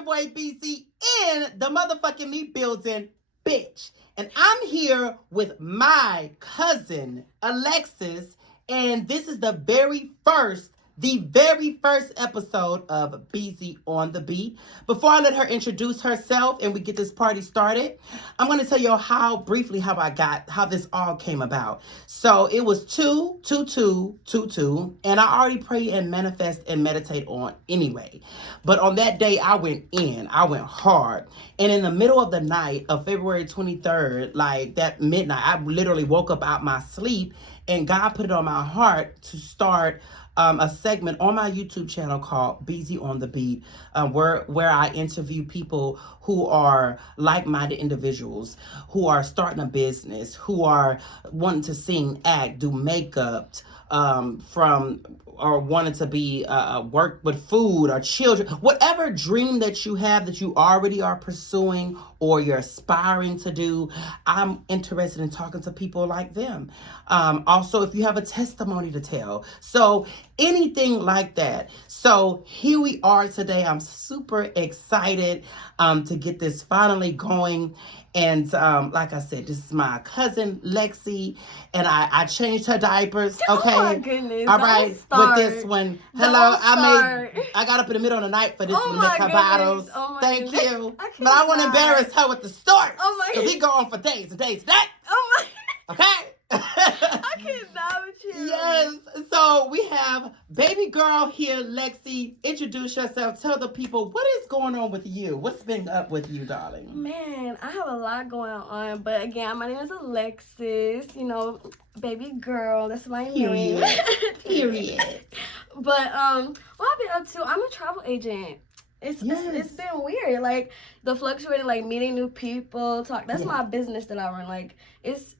your boy BC in the motherfucking meat building, bitch. And I'm here with my cousin, Alexis, and this is the very first episode of Beezy on the Beat. Before I let her introduce herself and we get this party started, I'm going to tell you how this all came about. So it was 2/22/22, and I already pray and manifest and meditate on anyway. But on that day, I went hard. And in the middle of the night of February 23rd, like that midnight, I literally woke up out my sleep and God put it on my heart to start a segment on my YouTube channel called Beezy on the Beat, where I interview people who are like-minded individuals, who are starting a business, who are wanting to sing, act, do makeup, or wanting to be work with food or children, whatever dream that you have that you already are pursuing or you're aspiring to do. I'm interested in talking to people like them. Also, if you have a testimony to tell, so anything like that. So here we are today. I'm super excited to get this finally going. And like I said, this is my cousin Lexi, and I changed her diapers. Okay. Oh my goodness! All right. Start. With this one, hello. I got up in the middle of the night for this one to make her bottles. Oh my Thank goodness. you. But I want to embarrass her with the story. Oh my. Because we go on for days and days and days. Oh my. Okay. I cannot with you. Yes. So we have baby girl here, Lexi. Introduce yourself. Tell the people what is going on with you. What's been up with you, darling? Man, I have a lot going on. But again, my name is Alexis. You know, baby girl. That's my name. Period. But what I've been up to, I'm a travel agent. It's been weird, like the fluctuating, like meeting new people, that's my business that I run. Like it's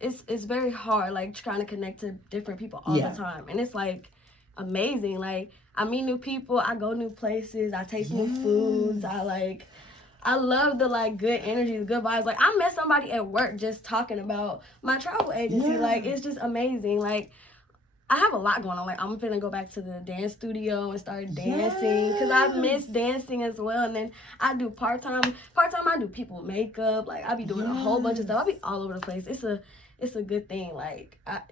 very hard, like trying to connect to different people all the time, and it's like amazing. Like I meet new people, I go new places, I taste new foods. I love the like good energy, the good vibes. Like I met somebody at work just talking about my travel agency. Like it's just amazing. Like I have a lot going on. Like, I'm finna go back to the dance studio and start dancing. Because I miss dancing as well. And then I do part-time. Part-time, I do people makeup. Like, I be doing a whole bunch of stuff. I be all over the place. It's a good thing. Like I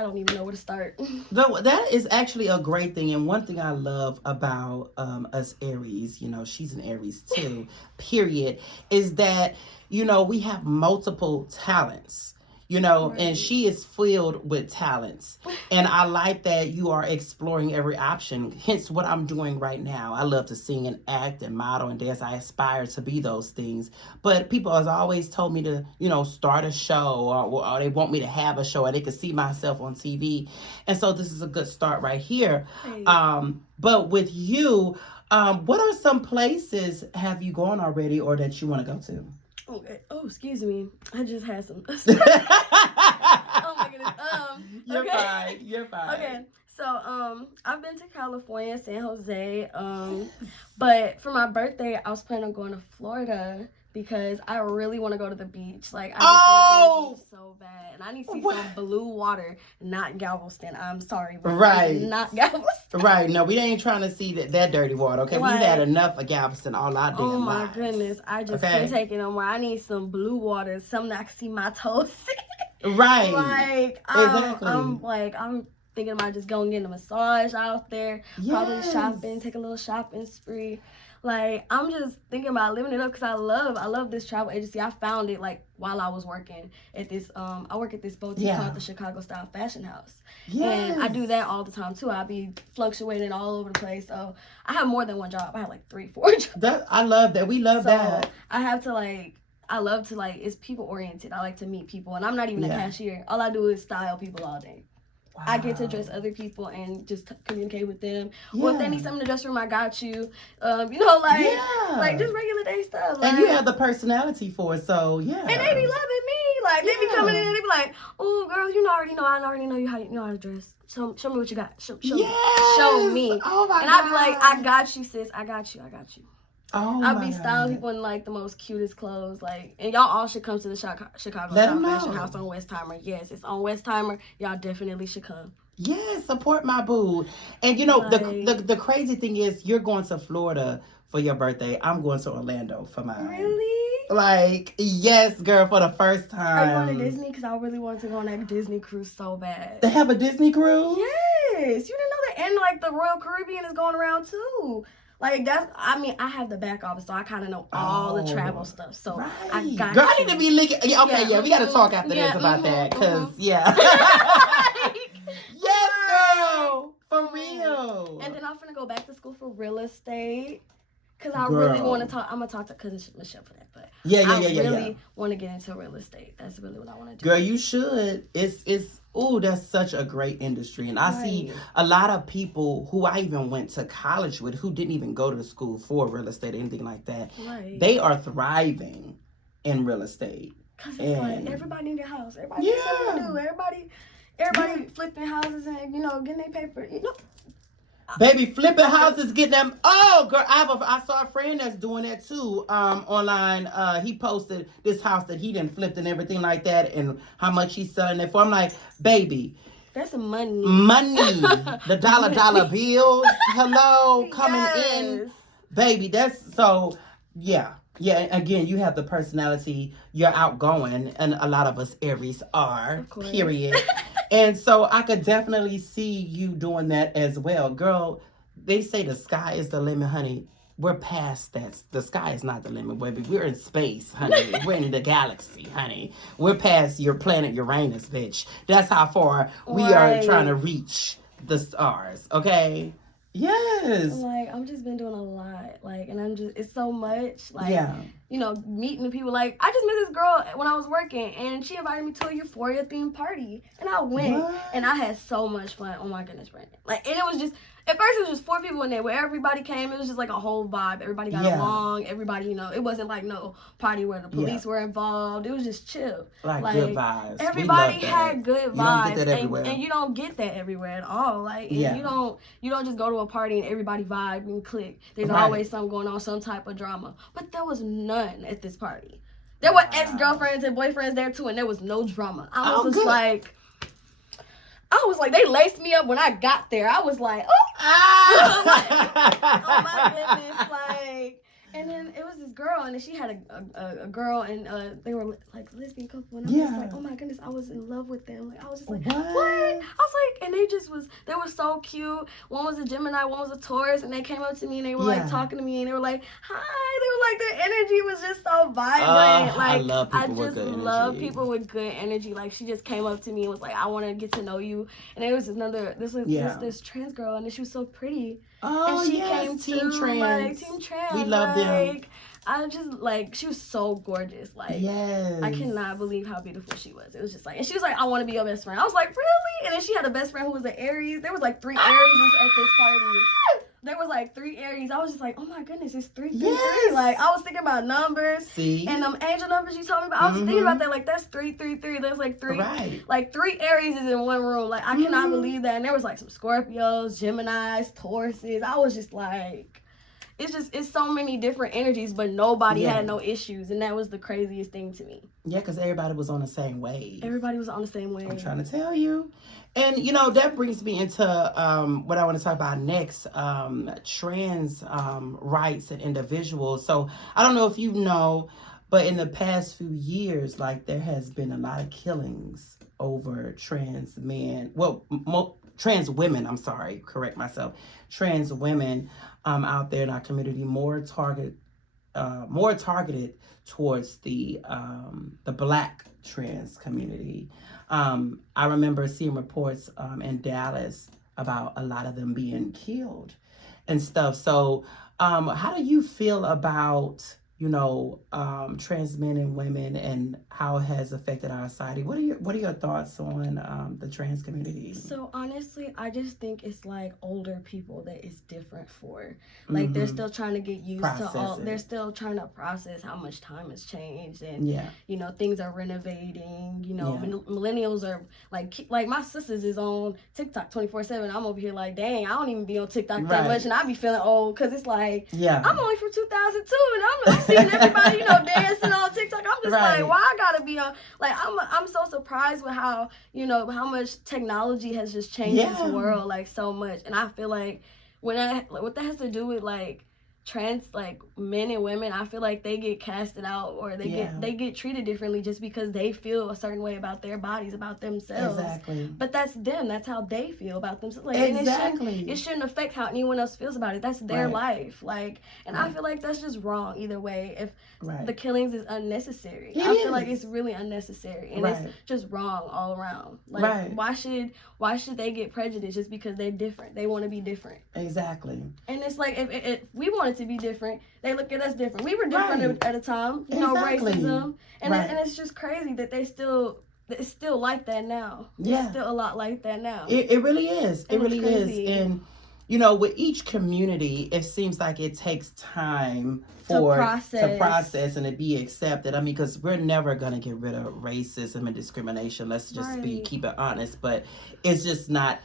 don't even know where to start. That is actually a great thing. And one thing I love about us Aries, you know, she's an Aries too, period, is that, you know, we have multiple talents. You know, and she is filled with talents. And I like that you are exploring every option. Hence what I'm doing right now. I love to sing and act and model and dance. I aspire to be those things. But people have always told me to, you know, start a show or they want me to have a show or they can see myself on TV. And so this is a good start right here. Right. But with you, what are some places have you gone already or that you want to go to? Okay. Oh, excuse me. I just had some. Oh my goodness. You're fine. Okay. So, I've been to California, San Jose. But for my birthday, I was planning on going to Florida because I really want to go to the beach. Like, I just want to go to the beach so bad, and I need to see some blue water, not Galveston. I'm sorry, but not Galveston. Right. No, we ain't trying to see that dirty water. Okay, we've had enough of Galveston all our damn Oh my lives. goodness, I just can't take it no more. I need some blue water, something I can see my toes. Right. Like, exactly. I'm thinking about just going getting a massage out there, probably shopping, take a little shopping spree. Like, I'm just thinking about living it up because I love this travel agency. I found it, like, while I was working at this, I work at this boutique called the Chicago Style Fashion House. Yes. And I do that all the time, too. I be fluctuating all over the place. So, I have more than one job. I have, like, 3-4 jobs. I love that. We love that. I have to, like, it's people-oriented. I like to meet people. And I'm not even a cashier. All I do is style people all day. Wow. I get to dress other people and just communicate with them. Yeah. Or if they need something in the dressing room, I got you. You know, like just regular day stuff. Like, and you have the personality for it, so yeah. And they be loving me. Like they be coming in and they be like, "Oh, girl, I already know you how you know how to dress. Show me what you got. Show me." Oh my God. And I be like, "I got you, sis. I got you." Oh I'll my be styling God. people in like the most cutest clothes, like, and y'all all should come to the Chicago Let Style 'em Fashion know. House on Westheimer. Yes, it's on Westheimer. Y'all definitely should come. Yeah, support my boo. And you know, Like, the crazy thing is you're going to Florida for your birthday. I'm going to Orlando for mine. really? Like, yes, girl, for the first Are you going to time. Disney? Because I really want to go on that Disney cruise so bad. They have a Disney cruise? Yes, you didn't know that, and like the Royal Caribbean is going around too. Like that's, I mean, I have the back office, so I kind of know all the travel stuff. So right. I got girl, you. I need to be looking. Yeah, okay, yeah, we got to talk after this about that, cause yeah. Yes, girl, for real. And then I'm gonna go back to school for real estate. Cause I really want to talk. I'm gonna talk to cousin Michelle for that, but I really want to get into real estate. That's really what I want to do. Girl, you should. It's that's such a great industry, and I see a lot of people who I even went to college with who didn't even go to school for real estate or anything like that. Right. They are thriving in real estate. Cause it's like everybody need a house. Everybody needs something to do. Everybody flipping houses and getting their paper. Baby, flipping houses, getting them. Oh, girl, I saw a friend that's doing that too. Online, he posted this house that he done flipped and everything like that, and how much he's selling it for. I'm like, baby, that's some money. The dollar bills. Hello, coming in, baby. That's so. Yeah. Again, you have the personality. You're outgoing, and a lot of us Aries are. Period. And so I could definitely see you doing that as well. Girl, they say the sky is the limit, honey. We're past that. The sky is not the limit, baby. We're in space, honey. We're in the galaxy, honey. We're past your planet Uranus, bitch. That's how far we are trying to reach the stars, okay? Yes. Like, I've just been doing a lot. Like, and it's so much. Like, meeting the people. Like, I just met this girl when I was working, and she invited me to a Euphoria themed party. And I went, and I had so much fun. Oh my goodness, Brandon. Like, and it was just, at first it was just 4 people in there where everybody came. It was just like a whole vibe. Everybody got along. Everybody, it wasn't like no party where the police were involved. It was just chill. Like good vibes. Everybody had good vibes. You don't get that everywhere. And you don't get that everywhere at all. Like, you don't just go to a party and everybody vibe and click. There's always something going on, some type of drama. But there was none at this party. There were ex-girlfriends and boyfriends there too, and there was no drama. I was like, they laced me up when I got there. I was like, oh my goodness, like. And then it was this girl, and then she had a girl, and they were like a lesbian couple, and I was like, oh my goodness, I was in love with them. Like, I was just like, what? I was like, and they were so cute. One was a Gemini, one was a Taurus, and they came up to me and they were like talking to me, and they were like, hi. They were like, their energy was just so vibrant. Like, I love people with good energy. Love people with good energy. Like, she just came up to me and was like, I want to get to know you. And there was this trans girl, and she was so pretty. Oh, and she came Team to, Trans. Like, Team Trans. We love them. I just, like, she was so gorgeous. Like, I cannot believe how beautiful she was. It was just like, and she was like, I want to be your best friend. I was like, really? And then she had a best friend who was an Aries. There was like 3 Aries at this party. There was like 3 Aries. I was just like, oh my goodness, it's 3, 3, 3. Like, I was thinking about numbers. See? And angel numbers you told me about. I was thinking about that. Like, that's 3, 3, 3. There's like 3. Right. Like 3 Aries is in one room. Like, I cannot believe that. And there was like some Scorpios, Geminis, Tauruses. I was just like, it's so many different energies, but nobody had no issues. And that was the craziest thing to me. Yeah, because everybody was on the same wave. Everybody was on the same wave. I'm trying to tell you. And, that brings me into what I want to talk about next, trans rights and individuals. So I don't know if you know, but in the past few years, like, there has been a lot of killings over trans men. Well, trans women, I'm sorry, correct myself. Trans women out there in our community, more targeted towards the Black trans community. I remember seeing reports in Dallas about a lot of them being killed and stuff. So how do you feel about trans men and women and how it has affected our society. What are your thoughts on the trans community? So honestly, I just think it's like older people that it's different for. Like they're still trying to get used to all. They're still trying to process how much time has changed, and things are renovating. Millennials are like my sisters is on TikTok 24/7. I'm over here like, dang, I don't even be on TikTok that much, and I be feeling old because it's like, I'm only from 2002, and I'm seeing everybody dancing on TikTok. I'm just like, why I gotta be on? Like I'm so surprised with how how much technology has just changed this world like so much, and I feel like what that has to do with like trans men and women, I feel like they get casted out or they get treated differently just because they feel a certain way about their bodies, about themselves. Exactly. But that's them. That's how they feel about themselves. Like, exactly. And it shouldn't affect how anyone else feels about it. That's their life. And I feel like that's just wrong either way. If the killings is unnecessary, I feel like it's really unnecessary, and it's just wrong all around. Like why should they get prejudiced just because they're different? They want to be different. Exactly. And it's like if we wanted to be different, they look at us different. We were different at a time, racism, and it's just crazy that it's still like that now. It's still a lot like that now. It really is. It really is. And with each community, it seems like it takes time to process and to be accepted. I mean, because we're never gonna get rid of racism and discrimination. Let's just keep it honest. But it's just not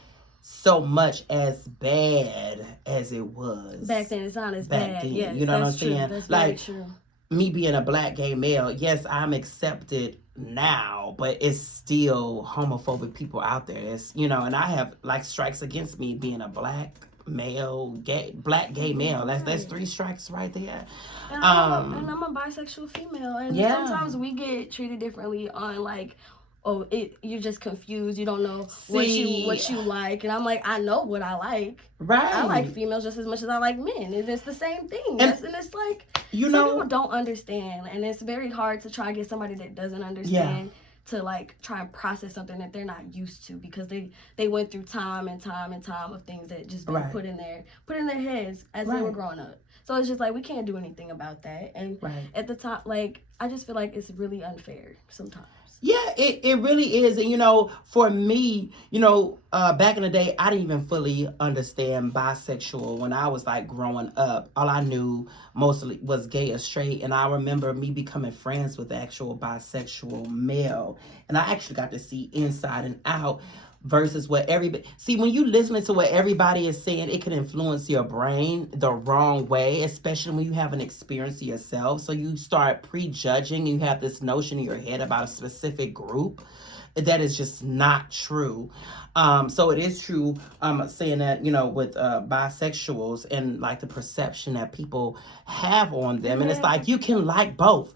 so much as bad as it was back then. It's not as bad. Yes, you know what I'm saying? That's like true. Me being a black gay male, yes, I'm accepted now, but it's still homophobic people out there. It's and I have strikes against me being a black male, black gay male. That's 3 strikes right there. And I'm a bisexual female, and sometimes we get treated differently on you're just confused. You don't know what you like. And I'm like, I know what I like. Right. I like females just as much as I like men. And it's the same thing. And it's like, some people don't understand. And it's very hard to try to get somebody that doesn't understand to try and process something that they're not used to, because they went through time and time and time of things that just been put in their heads as they were growing up. So it's just like, we can't do anything about that. And at the top, I just feel like it's really unfair sometimes. Yeah, it really is. And, for me, back in the day, I didn't even fully understand bisexual. When I was growing up, all I knew mostly was gay or straight. And I remember me becoming friends with the actual bisexual male. And I actually got to see inside and out versus what everybody... See, when you listening to what everybody is saying, it can influence your brain the wrong way, especially when you haven't experienced yourself. So you start prejudging. You have this notion in your head about a specific group that is just not true. So it is true, saying that, with bisexuals and the perception that people have on them. And it's like, you can like both.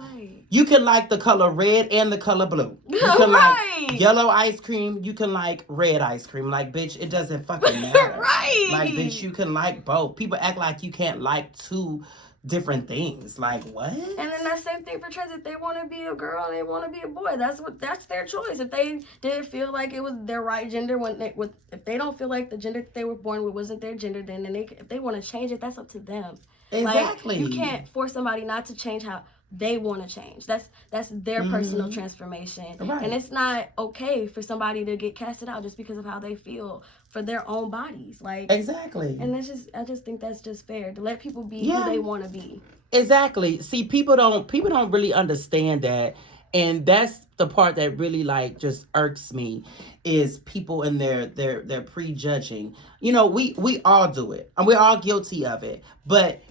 You can like the color red and the color blue. You can like yellow ice cream. You can like red ice cream. Bitch, it doesn't fucking matter. Bitch, you can like both. People act like you can't like 2 different things. What? And then that same thing for trans. If they want to be a girl and they want to be a boy, that's their choice. If they didn't feel like it was their right gender, if they don't feel like the gender that they were born with wasn't their gender, then if they want to change it, that's up to them. Exactly. You can't force somebody not to change how they want to change. That's their personal transformation. And it's not okay for somebody to get casted out just because of how they feel for their own bodies. Exactly. And I just think that's just fair to let people be who they want to be. Exactly. See, people don't really understand that. And that's the part that really just irks me, is people and their prejudging. We all do it, and we're all guilty of it. But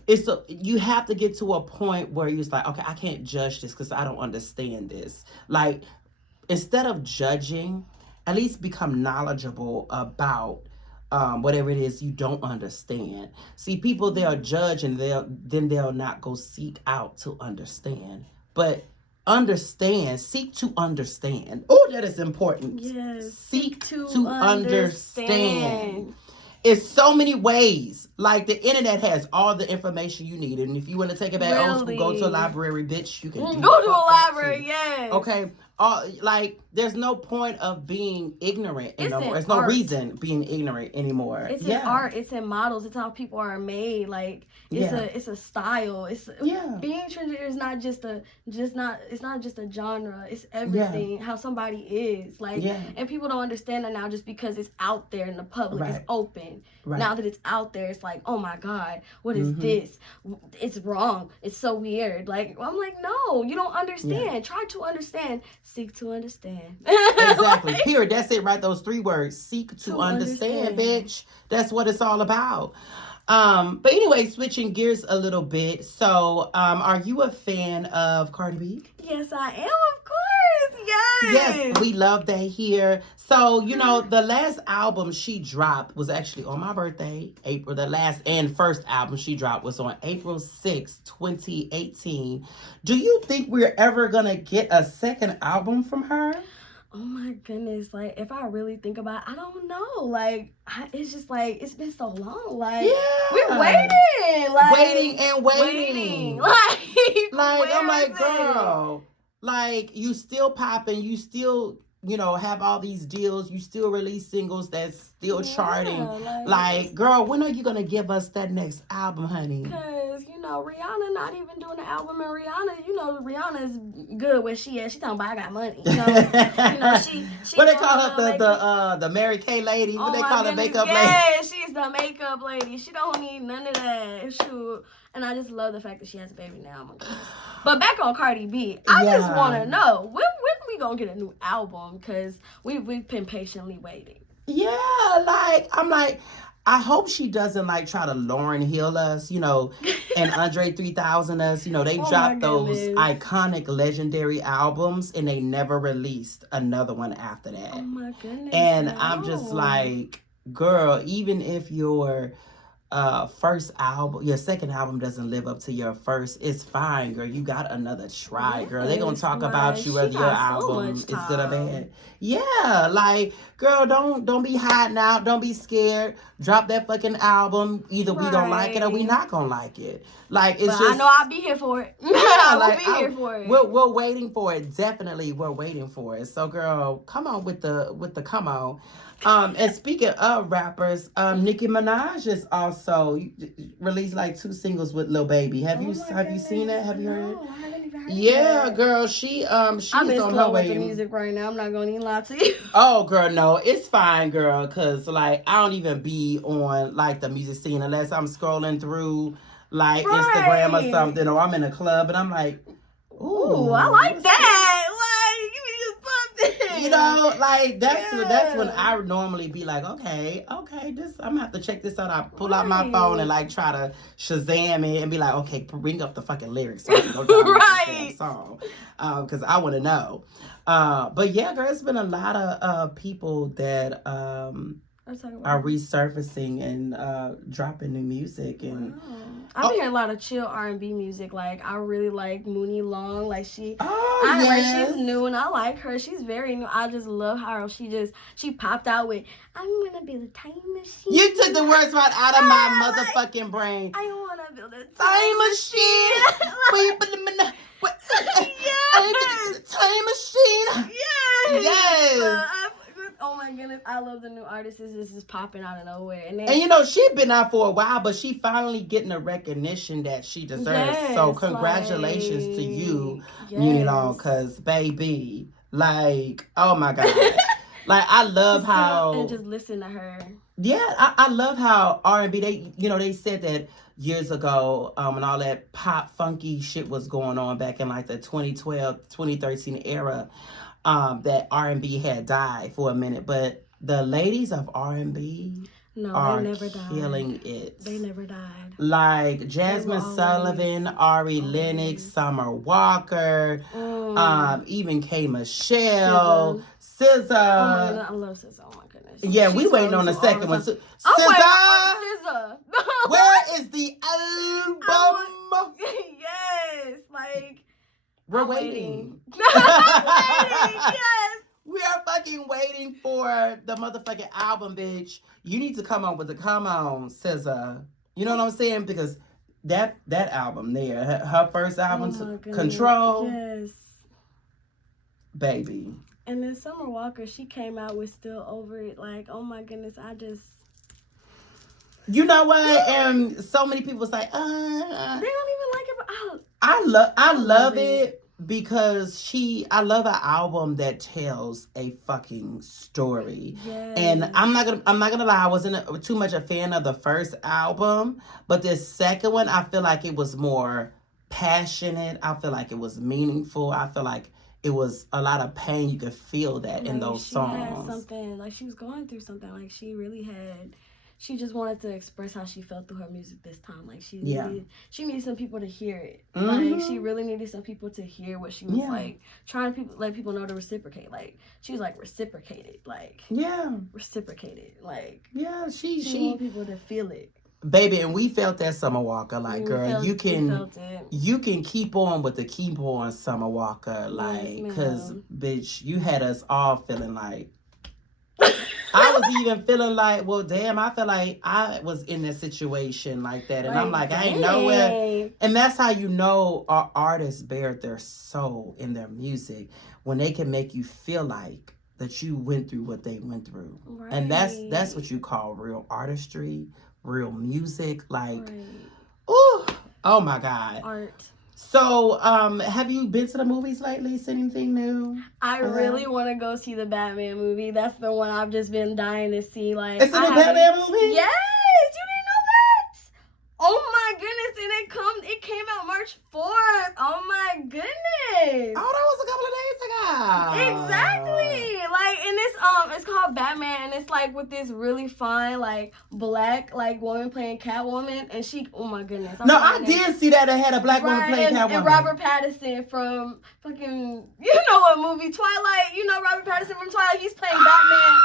you have to get to a point where you're like, okay, I can't judge this because I don't understand this. Instead of judging, at least become knowledgeable about whatever it is you don't understand. See, people, they'll judge and they'll not go seek out to understand. But seek to understand. Oh, that is important. Yes. Seek to understand. It's so many ways. The internet has all the information you need. And if you want to take it back old school, go to a library, bitch. You can go to a library, yes. Okay. like there's no point of being ignorant It's anymore. in There's no art. reason being ignorant anymore. It's in art. It's in models. It's how people are made. Like it's a style. It's being transgender is not just it's not just a genre. It's everything. How somebody is like, and people don't understand that now just because it's out there in the public. It's open. Now that it's out there, it's like, oh my God, what is this? It's wrong. It's so weird. Like I'm like, no, you don't understand. Try to understand. Seek to understand. Exactly. Period. That's it, right? Those 3 words. Seek to understand, bitch. That's what it's all about. But anyway, switching gears a little bit. So, are you a fan of Cardi B? Yes, I am, of course. Yes, we love that here. So, you know, the last album she dropped was actually on my birthday, April. The last and first album she dropped was on April 6th, 2018. Do you think we're ever going to get a second album from her? Oh my goodness, like if I really think about it, I don't know. Like it's just like it's been so long. Like we're waiting. Like waiting and waiting. Like I'm like, girl, like you still popping, you still, you know, have all these deals, you still release singles that's still charting. Like, girl, when are you gonna give us that next album, honey? Because, you know, Rihanna not even doing the album, and Rihanna, you know, Rihanna's good where she is. She talking about I got money. You know, she what they call her, the Mary Kay lady? What they call her, makeup lady? Yeah, she's the makeup lady. She don't need none of that. Shoot. And I just love the fact that she has a baby now. Oh my goodness. But back on Cardi B, I just want to know, when we going to get a new album? Because we've been patiently waiting. Yeah, like, I'm like, I hope she doesn't, like, try to Lauryn Hill us, you know, and Andre 3000 us. You know, they dropped those iconic, legendary albums, and they never released another one after that. Oh, my goodness. And I'm just like, girl, even if your first album, your second album doesn't live up to your first, it's fine, girl. You got another try, girl. They're gonna talk about you whether your album is good or bad. Yeah, like, girl, don't be hiding out. Don't be scared. Drop that fucking album. Either we gonna like it or we not gonna like it. Like, it's just, I know I'll be here for it. I'll be here for it. We're waiting for it. Definitely, we're waiting for it. So, girl, come on with the come on. And speaking of rappers, Nicki Minaj has also released like 2 singles with Lil Baby. Have you seen that? Have you heard it? I haven't even heard Yeah, girl, she's on her way. With the music right now. I'm not gonna even lie to you. Oh, girl, no, it's fine, girl, cause like I don't even be on like the music scene unless I'm scrolling through like Instagram or something, or I'm in a club and I'm like, ooh, I like that. You know, like that's when I normally be like, okay, this I'm gonna have to check this out. I pull out my phone and like try to Shazam it and be like, okay, bring up the fucking lyrics so I can go down this song, because I want to know. But yeah, girl, it's been a lot of people that are resurfacing and dropping new music. And I've been hearing a lot of chill R&B music. Like, I really like Mooney Long. Like, she's new and I like her. She's very new. I just love how she popped out with, I'm gonna build a time machine. You took the words right out of my motherfucking brain. I wanna build a time machine. Time machine. Yes. Oh my goodness, I love the new artists. This is popping out of nowhere. And you know, she's been out for a while, but she finally getting the recognition that she deserves. So congratulations to you, Mooney Long, because baby, like, oh my God. Like, I love how... And just listen to her. Yeah, I love how R&B, they said that years ago, when all that pop funky shit was going on back in like the 2012, 2013 era, that R&B had died for a minute, but the ladies of R&B are killing it. They never died. Like Jasmine Sullivan, Ari Lennox, Summer Walker, even K. Michelle, SZA. Oh my God, I love SZA. Oh my goodness. Yeah, we waiting on the second one. SZA, where is the album? Yes, like. We're waiting. Yes. We are fucking waiting for the motherfucking album, bitch. You need to come on with the come on, SZA. You know what I'm saying? Because that album there, her first album, Control. Yes. baby. And then Summer Walker, she came out with Still Over It. Like, oh my goodness, I just... You know what? And so many people say, They don't even like it, but I love it because I love an album that tells a fucking story. Yes. And I'm not gonna lie, I wasn't too much a fan of the first album, but this second one, I feel like it was more passionate. I feel like it was meaningful. I feel like it was a lot of pain. You could feel that in those songs. She had something, like she was going through something. Like she really had... She just wanted to express how she felt through her music this time. Like she needed some people to hear it. Like she really needed some people to hear what she was like trying to let people know to reciprocate. Like she was like reciprocated. Like reciprocated. Like she wanted people to feel it. Baby, and we felt that Summer Walker. Like, girl, you can keep on with the keep on Summer Walker. Like, because, bitch, you had us all feeling like. I was even feeling like, well, damn, I feel like I was in that situation like that. And I'm like, I ain't nowhere. And that's how you know our artists bear their soul in their music, when they can make you feel like that you went through what they went through. Right. And that's what you call real artistry, real music. Like, ooh, oh my God. Art. So, have you been to the movies lately? Seen anything new? I really want to go see the Batman movie. That's the one I've just been dying to see. Like, it's a new Batman movie? Yes! You didn't know that? Oh my goodness! And it came out March 4th. Oh my goodness! Oh, that was a couple of days ago. Exactly. Like, and it's called Batman, and it's like with this really fine like black like woman playing Catwoman, and she, oh my goodness. I did see that. It had a black woman playing Catwoman. And Robert Pattinson from fucking, you know what movie, Twilight. You know Robert Pattinson from Twilight. He's playing Batman.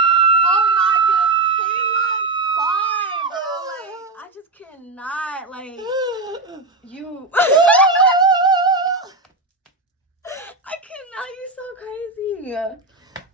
Oh my goodness, he looks fine, bro. Like, I just cannot, like, you. I cannot. You're so crazy.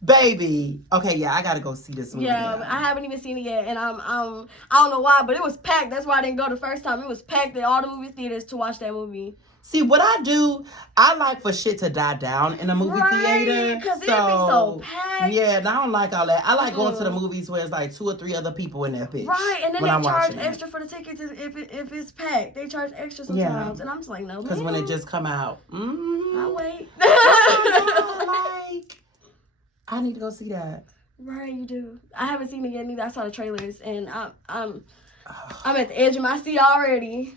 Baby, okay, yeah, I gotta go see this movie. Yeah, I haven't even seen it yet, and I don't know why, but it was packed. That's why I didn't go the first time. It was packed at all the movie theaters to watch that movie. See, what I do, I like for shit to die down in a movie theater. Because it'd be so packed. Yeah, and I don't like all that. I like going to the movies where it's like 2 or 3 other people in that bitch. Right, and then they charge extra for the tickets if it's packed. They charge extra sometimes, and I'm just like, no. Because when it just come out, I'll wait. I need to go see that. Right, you do. I haven't seen it yet neither. I saw the trailers, and I'm at the edge of my seat already.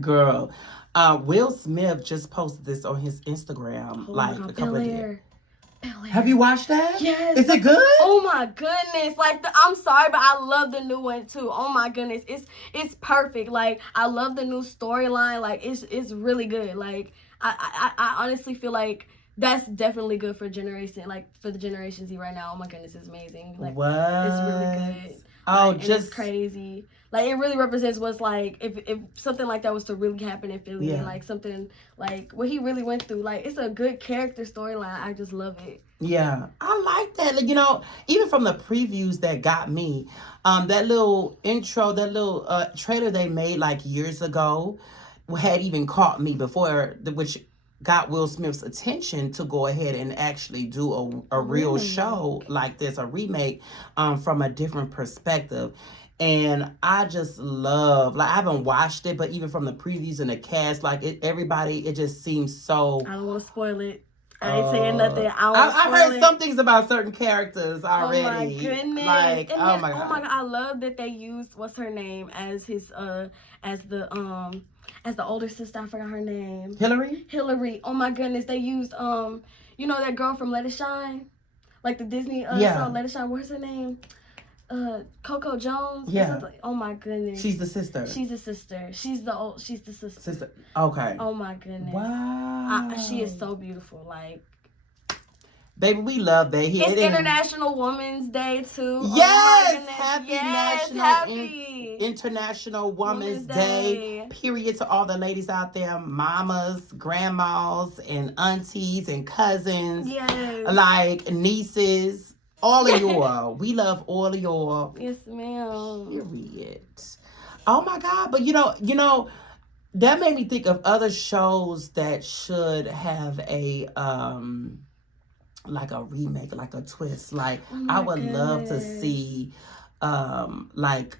Girl, Will Smith just posted this on his Instagram a couple of days. Have you watched that? Yes. Is it good? Oh my goodness! Like I'm sorry, but I love the new one too. Oh my goodness, it's perfect. Like I love the new storyline. Like it's really good. Like I honestly feel like that's definitely good for generation, like for the Generation Z right now. Oh my goodness, it's amazing. Like what? It's really good. Oh, like, just it's crazy. Like it really represents what's like if something like that was to really happen in Philly, and like something like what he really went through. Like it's a good character storyline. I just love it. Yeah, I like that. Like, you know, even from the previews that got me, that little intro, that little trailer they made like years ago, had even caught me before, which got Will Smith's attention to go ahead and actually do a real show like this, a remake from a different perspective. And I just love, like, I haven't watched it, but even from the previews and the cast, like, it just seems so... I don't want to spoil it. I ain't saying nothing. I heard some things about certain characters already. Oh my goodness! Like, oh my god! I love that they used what's her name as his as the older sister. I forgot her name. Hillary. Oh my goodness! They used you know that girl from Let It Shine, like the Disney song Let It Shine. What's her name? Coco Jones. Yeah. Oh my goodness. She's the sister. She's the sister. She's the sister. Okay. Oh my goodness. Wow. She is so beautiful. Like, baby, we love that. It's International Women's Day too. Yes. Happy International Women's Day. Period to all the ladies out there, mamas, grandmas, and aunties and cousins. Yes. Like nieces. All of y'all. We love all of y'all. Yes, ma'am. Period. Oh my God. But you know, that made me think of other shows that should have a like a remake, like a twist. Like Oh I my would love to goodness. see, like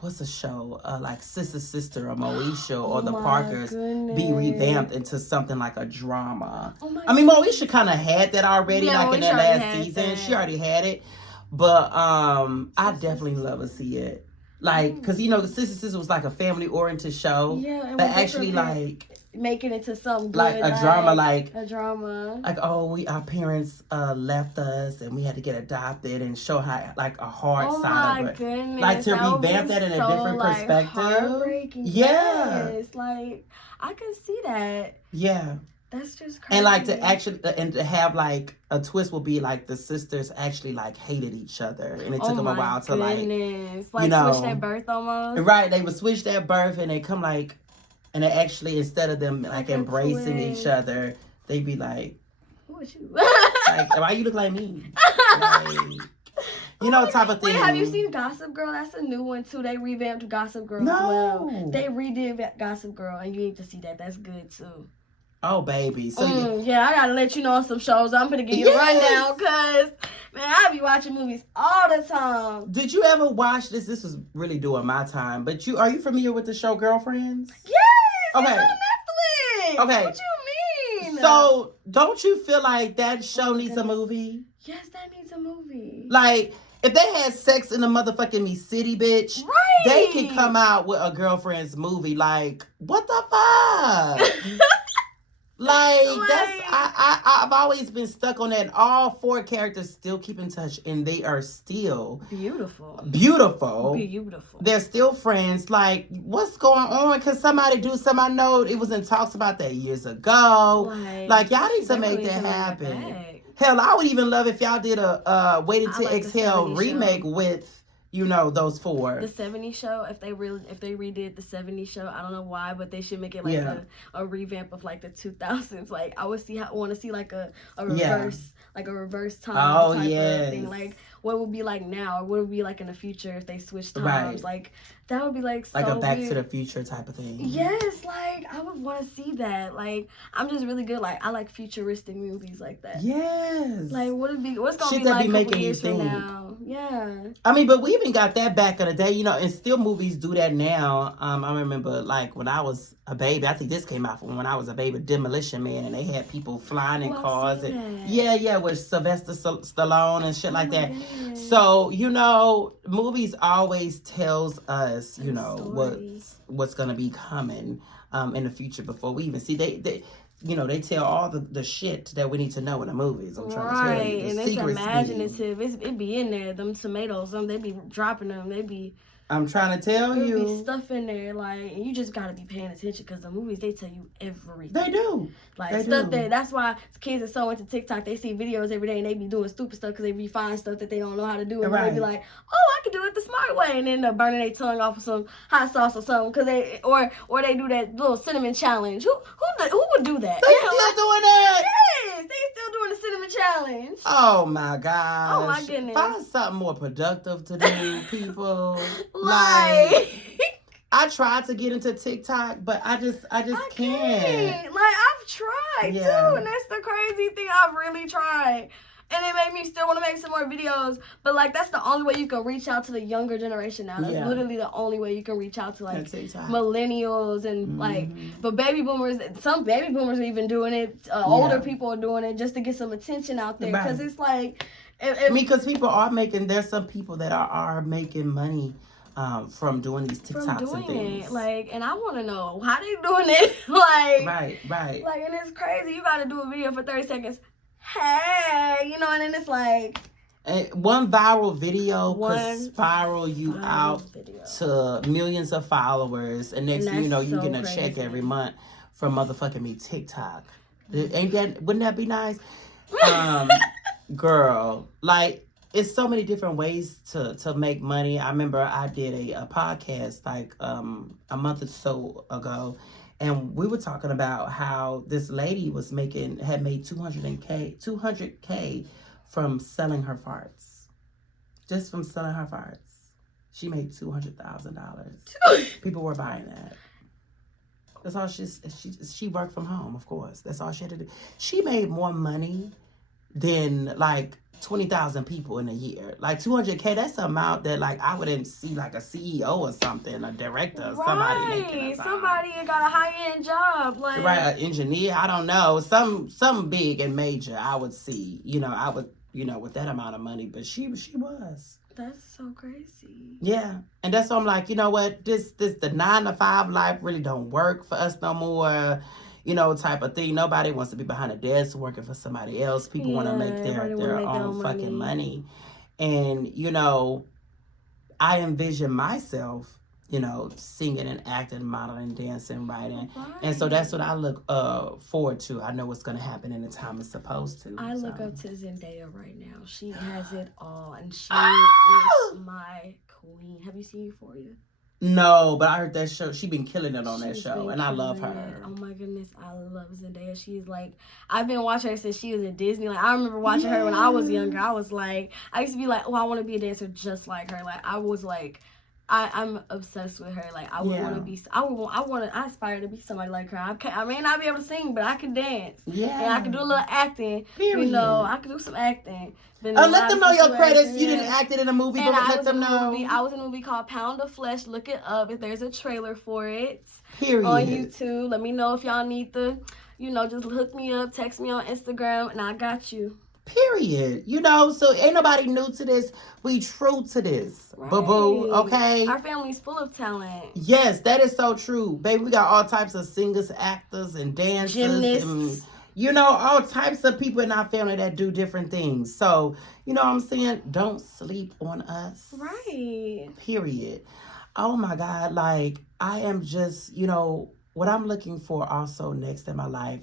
what's the show? Like Sister or Moesha or Oh the my Parkers be goodness. revamped into something like a drama. Oh my I mean, goodness. Moesha kind of had that already, Yeah, like in Moesha that already last had season. that. She already had it, but I Sister, definitely love to Sister. see it. Like, cause you know, the Sister was like a family oriented show, Yeah, and but with actually different like making it to something good, like a drama, like a drama. like oh our parents left us and we had to get adopted and show how like a hard Oh side my of it, goodness! like to That would revamp be that in a so, different like, perspective. heartbreaking. Yeah, Yes, like I can see that. yeah. That's just crazy. And like to actually and to have like a twist will be like the sisters actually like hated each other and it took them a while to like like you know switch their birth almost. right, they would switch their birth and they come like and they actually instead of them like a embracing twist. each other they'd be like, Who is you? like why you look like me, like, you know, type of thing. Wait, have you seen Gossip Girl? That's a new one too. They revamped Gossip Girl as well. They redid Gossip Girl, and you need to see that. That's good too. Oh baby, so yeah, I gotta let you know some shows. I'm gonna give you a rundown, cause man, I be watching movies all the time. Did you ever watch this? This was really doing my time, but are you familiar with the show Girlfriends? Yes. Okay. It's on Netflix. Okay. What you mean? So don't you feel like that show needs a movie? Yes, that needs a movie. Like, if they had sex in the motherfucking Me City, bitch, right? They could come out with a Girlfriends movie. Like, what the fuck? Like that's I've always been stuck on that. All 4 characters still keep in touch, and they are still beautiful. They're still friends. Like, what's going on? Cause somebody do something. I know it was in talks about that years ago. Like y'all need to make that happen. Hell, I would even love if y'all did a Waiting to Exhale remake with, you know, those 4. The 70s show, if they redid the 70s show, I don't know why, but they should make it like a revamp of like the 2000s. Like I want to see like a reverse like a reverse time type of thing. Like what would be like now, or what would be like in the future if they switched times. Like that would be like so a Back weird. to the Future type of thing. Yes, like I would want to see that. Like I'm just really good. Like I like futuristic movies like that. Yes. Like what's gonna be like a couple years from now? Yeah. I mean, but we even got that back in the day, you know, and still movies do that now. I remember like when I was a baby. I think this came out from when I was a baby. Demolition Man, and they had people flying in cars and with Sylvester Stallone and shit like that. Goodness. So you know, movies always tells us, you know, what's gonna be coming in the future before we even see. They you know, they tell all the shit that we need to know in the movies. I'm trying to tell you. And it's imaginative. It be in there. Them tomatoes, they be dropping them. They be. I'm trying to tell you. There be stuff in there, like, and you just gotta be paying attention because the movies, they tell you everything. They do. Like, stuff that's why kids are so into TikTok. They see videos every day and they be doing stupid stuff because they be finding stuff that they don't know how to do. And they be like, oh, I can do it the smart way. And then they're burning their tongue off with some hot sauce or something because or they do that little cinnamon challenge. Who would do that? They still doing that? Yes, they still doing the cinnamon challenge. Oh my gosh. Oh my goodness. Find something more productive to do, people. Like I tried to get into TikTok, but I just can't. Like I've tried too, and that's the crazy thing. I've really tried, and it made me still want to make some more videos. But like that's the only way you can reach out to the younger generation now. That's literally the only way you can reach out to like millennials and like. But baby boomers, some baby boomers are even doing it. Older people are doing it just to get some attention out there because it's like. Because people are making. There's some people that are making money. From doing these TikToks and things. Like, and I want to know how they doing it. Like, right. Like, and it's crazy. You got to do a video for 30 seconds. Hey, you know, and then it's like. One viral video could spiral you out to millions of followers. And next thing you know, you getting a check every month from motherfucking me TikTok. Wouldn't that be nice? Girl, like. It's so many different ways to make money. I remember I did a podcast like a month or so ago, and we were talking about how this lady had made 200K from selling her farts. Just from selling her farts. She made $200,000. People were buying that. That's all she worked from home, of course. That's all she had to do. She made more money than like 20,000 people in a year. Like 200K, that's the amount that like I wouldn't see like a CEO or something, a director, or somebody making somebody got a high-end job, like right, an engineer. I don't know, some big and major. I would see, I would, with that amount of money. But she was. That's so crazy. Yeah, and that's why I'm like, you know what? This the 9 to 5 life really don't work for us no more. Type of thing. Nobody wants to be behind a desk working for somebody else. People want to make their own fucking money. And, I envision myself, singing and acting, modeling, dancing, writing. Right. And so that's what I look forward to. I know what's going to happen in the time it's supposed to. I look up to Zendaya right now. She has it all. And she is my queen. Have you seen Euphoria? No, but I heard that show. She's been killing it on that show, and I love her. Oh my goodness, I love Zendaya. She's like, I've been watching her since she was in Disney. Like, I remember watching her when I was younger. I was like, I used to be like, oh, I want to be a dancer just like her. Like, I was like, I'm obsessed with her. Like, I would want to be. I aspire to be somebody like her. I may not be able to sing, but I can dance. Yeah, and I can do a little acting. Period. I can do some acting. Let them know your credits. You didn't act it in a movie, but let them know. I was in a movie called Pound of Flesh. Look it up. If there's a trailer for it. Period. On YouTube. Let me know if y'all need the, just hook me up, text me on Instagram, and I got you. Period. So ain't nobody new to this. We true to this. Right. Boo-boo, okay? Our family's full of talent. Yes, that is so true. Baby, we got all types of singers, actors, and dancers. Gymnasts. And, all types of people in our family that do different things. So, what I'm saying? Don't sleep on us. Right. Period. Oh, my God. Like, I am just, what I'm looking for also next in my life,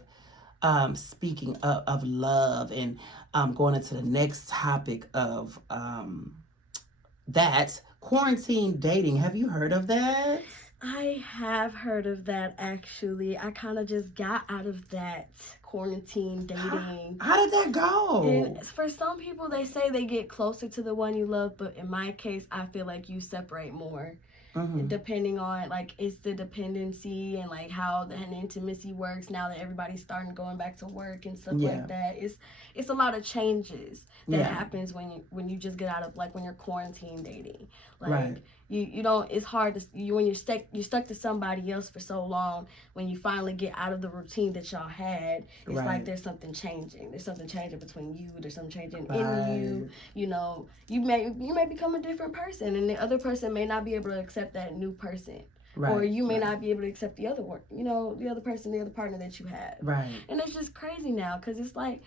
speaking of love and going into the next topic of that, quarantine dating. Have you heard of that? I have heard of that, actually. I kind of just got out of that quarantine dating. How did that go? And for some people, they say they get closer to the one you love, but in my case, I feel like you separate more. Mm-hmm. Depending on, like, it's the dependency and, like, how the intimacy works now that everybody's starting going back to work and stuff like that. It's a lot of changes that happens when you just get out of, like, when you're quarantine dating. Like, right. You don't, it's hard to, when you're stuck to somebody else for so long, when you finally get out of the routine that y'all had, it's like there's something changing. There's something changing between you. There's something changing in you. You may become a different person, and the other person may not be able to accept that new person. Right, or you may not be able to accept the other one, the other person, the other partner that you had. Right. And it's just crazy now, because it's like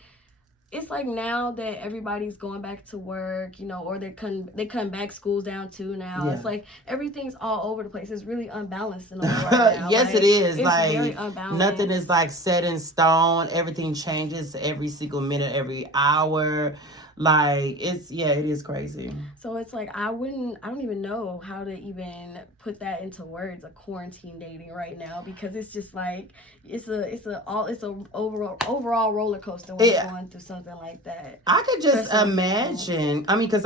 now that everybody's going back to work, or they come back, school's down too now. Yeah. It's like everything's all over the place. It's really unbalanced in the world right now. Yes, it is. It's like very unbalanced. Nothing is like set in stone. Everything changes every single minute, every hour. Like, it is crazy. So it's like, I don't even know how to even put that into words, a quarantine dating right now, because it's just like, it's a overall roller coaster when you're going through something like that. I could just imagine, because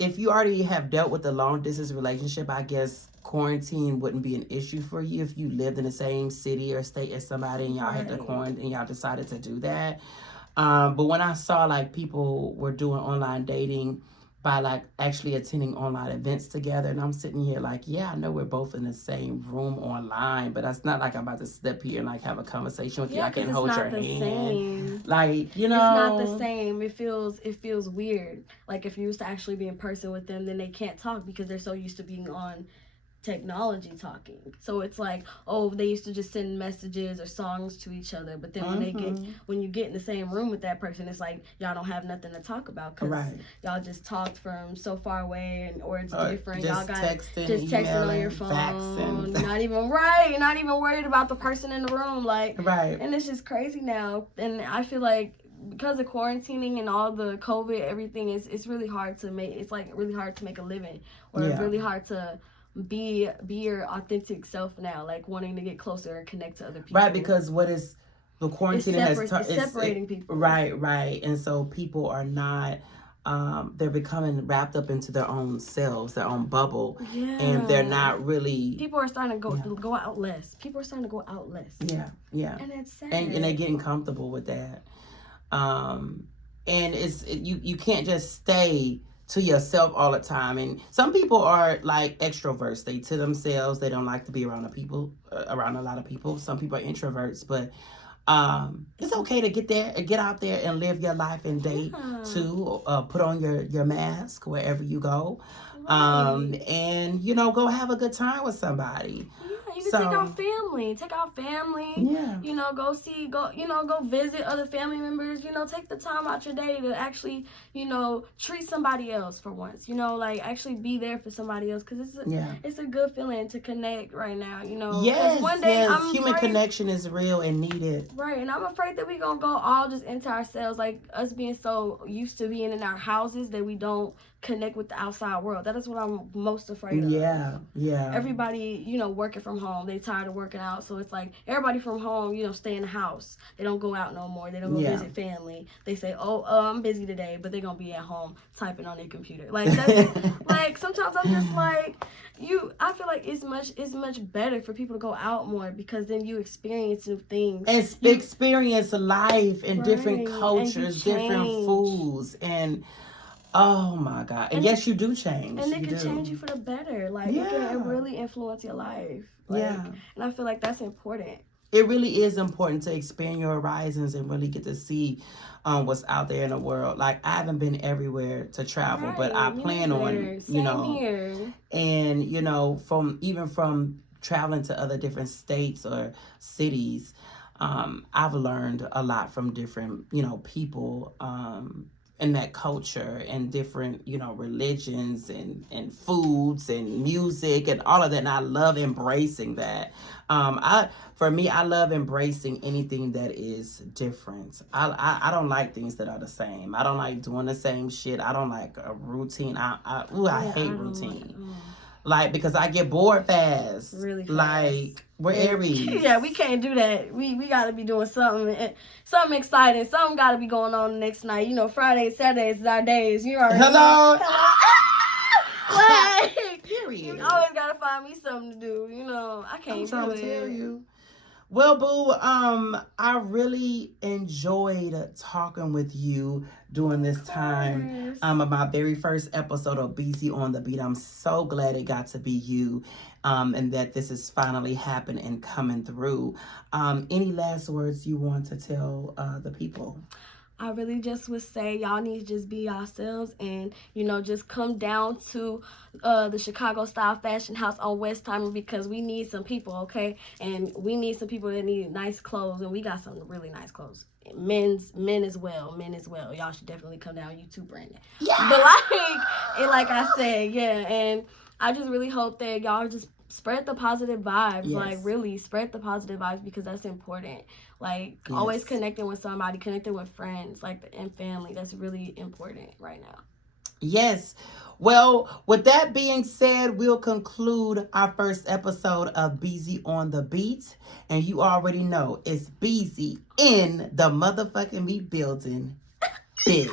if you already have dealt with a long distance relationship, I guess quarantine wouldn't be an issue for you if you lived in the same city or state as somebody and y'all had to quarantine and y'all decided to do that. But when I saw like people were doing online dating by like actually attending online events together, and I'm sitting here like, I know we're both in the same room online, but it's not like I'm about to step here and like have a conversation with you. I can't hold your hand. Same. Like, it's not the same. It feels weird. Like if you used to actually be in person with them, then they can't talk because they're so used to being on technology talking. So it's like, they used to just send messages or songs to each other, but then when you get in the same room with that person, it's like y'all don't have nothing to talk about because y'all just talked from so far away, or it's different. Y'all got texting on your phone, not even worried about the person in the room, and it's just crazy now. And I feel like because of quarantining and all the COVID, everything it's really hard to make. It's like really hard to make a living, or really hard to be your authentic self now, like wanting to get closer and connect to other people. Right, because what is the quarantine it's separating people. Right. And so people are not they're becoming wrapped up into their own selves, their own bubble, Yeah. and they're not really. People are starting to go out less. People are starting to go out less. Yeah. And it's sad. And they're getting comfortable with that. And you can't just stay to yourself all the time. And some people are like extroverts. They to themselves. They don't like to be around around a lot of people. Some people are introverts, but it's okay to get out there and live your life and date too. Put on your mask wherever you go, and go have a good time with somebody. You can take out family. Yeah. Go visit other family members. Take the time out your day to actually, treat somebody else for once. Actually be there for somebody else, because it's a good feeling to connect right now. Yes. One day human connection is real and needed. Right, and I'm afraid that we're gonna go all just into ourselves, like us being so used to being in our houses that we don't connect with the outside world. That is what I'm most afraid of. Yeah. Everybody, working from home, they tired of working out, so it's like everybody from home, stay in the house. They don't go out no more. They don't go visit family. They say, I'm busy today, but they're gonna be at home typing on their computer. Like that's like sometimes I'm just like I feel like it's much better for people to go out more, because then you experience new things and experience life in different cultures, different foods, and oh my God. And yes, you do change. And it can change you for the better. Like, it can really influence your life. And I feel like that's important. It really is important to expand your horizons and really get to see what's out there in the world. Like, I haven't been everywhere to travel, but I plan on, here. And, from traveling to other different states or cities, I've learned a lot from different, people, and that culture and different, religions and foods and music and all of that. And I love embracing that. For me, I love embracing anything that is different. I don't like things that are the same. I don't like doing the same shit. I don't like a routine. I hate routine. Like, because I get bored fast. Really fast. Like, we're Aries. Yeah, we can't do that. We got to be doing something exciting. Something got to be going on the next night. Fridays, Saturdays is our days. You already know. Like, period. You always got to find me something to do. I can't do it. I'm trying to tell you. Well, boo, I really enjoyed talking with you during this time. Of my very first episode of Beezy on the Beat. I'm so glad it got to be you, and that this is finally happening and coming through. Any last words you want to tell the people? I really just would say y'all need to just be yourselves and, just come down to the Chicago Style Fashion House on Westheimer, because we need some people, okay? And we need some people that need nice clothes, and we got some really nice clothes. Men as well. Y'all should definitely come down. You too, Brandon. Yeah. But like I said, and I just really hope that y'all just spread the positive vibes. Yes. Like, really spread the positive vibes, because that's important. Like, always connecting with somebody, connecting with friends, and family. That's really important right now. Yes. Well, with that being said, we'll conclude our first episode of Beezy on the Beat. And you already know it's Beezy in the motherfucking beat building, bitch.